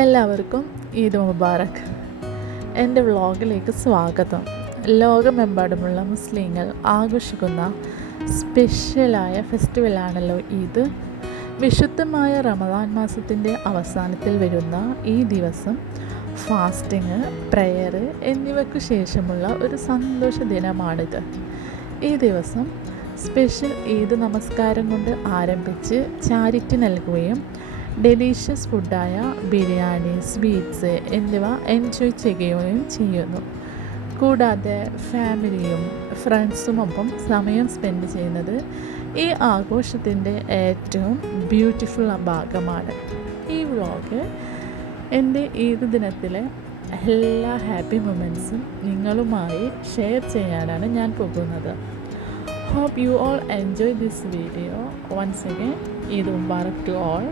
എല്ലാവർക്കും ഈദ് മുബാറക്. എൻ്റെ വ്ളോഗിലേക്ക് സ്വാഗതം. ലോകമെമ്പാടുമുള്ള മുസ്ലിങ്ങൾ ആഘോഷിക്കുന്ന സ്പെഷ്യലായ ഫെസ്റ്റിവലാണല്ലോ ഈദ്. വിശുദ്ധമായ റമദാൻ മാസത്തിൻ്റെ അവസാനത്തിൽ വരുന്ന ഈ ദിവസം ഫാസ്റ്റിങ്, പ്രയർ എന്നിവയ്ക്കു ശേഷമുള്ള ഒരു സന്തോഷ ദിനമാണിത്. ഈ ദിവസം സ്പെഷ്യൽ ഈദ് നമസ്കാരം കൊണ്ട് ആരംഭിച്ച് ചാരിറ്റി നൽകുകയും ഡെലീഷ്യസ് ഫുഡായ ബിരിയാണി, സ്വീറ്റ്സ് എന്നിവ എൻജോയ് ചെയ്യുകയും ചെയ്യുന്നു. കൂടാതെ ഫാമിലിയും ഫ്രണ്ട്സുമൊപ്പം സമയം സ്പെൻഡ് ചെയ്യുന്നത് ഈ ആഘോഷത്തിൻ്റെ ഏറ്റവും ബ്യൂട്ടിഫുൾ ഭാഗമാണ്. ഈ വ്ളോഗ് എൻ്റെ ഈദ് ദിനത്തിലെ എല്ലാ ഹാപ്പി മൊമെൻറ്റ്സും നിങ്ങളുമായി ഷെയർ ചെയ്യാനാണ് ഞാൻ പോകുന്നത്. Hope you all enjoy this video. Once again, Eid Mubarak to all.